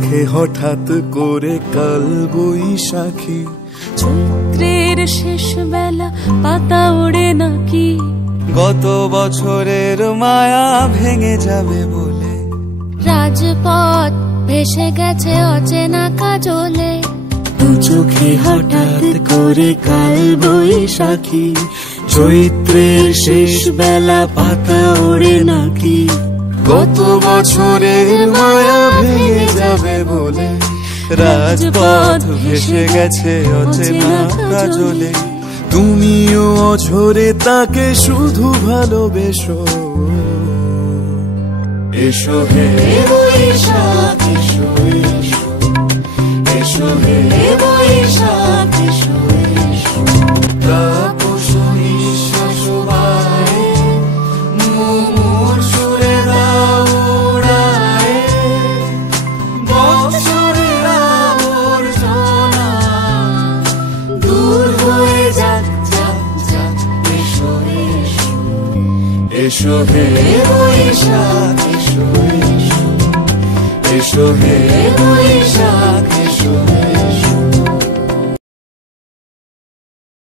চোখে হঠাৎ করে কাল বৈশাখী, চৈত্রের শেষ বেলা পাতা ওড়ে নাকি, গত বছরের মায়া ভেঙে যাবে বলে, রাজপথ ভেসে গেছে অচেনা কাজলে, দু চোখে হঠাৎ করে কাল বৈশাখী, চৈত্রের শেষ বেলা পাতা ওড়ে নাকি, গত বছরের মায়া ভেঙে যাবে বলে, রাজপথ ভেসে গেছে অচেনা কাজলে। তুমিও অঝরে তাকে শুধু ভালোবেসো, এসো হে বৈশাখ এসো এসো, এসো হে বৈশাখ এসো এসো। তাপস নিঃশ্বাস বায়ে, মুমুর সুরে দাও উড়ায়ে, বৎসরের আবর্জনা দূর হয়ে যাক যাক যাক, এসো এসো, এসো হে বৈশাখ এসো এসো, এসো হে বৈশাখ এসো এসো।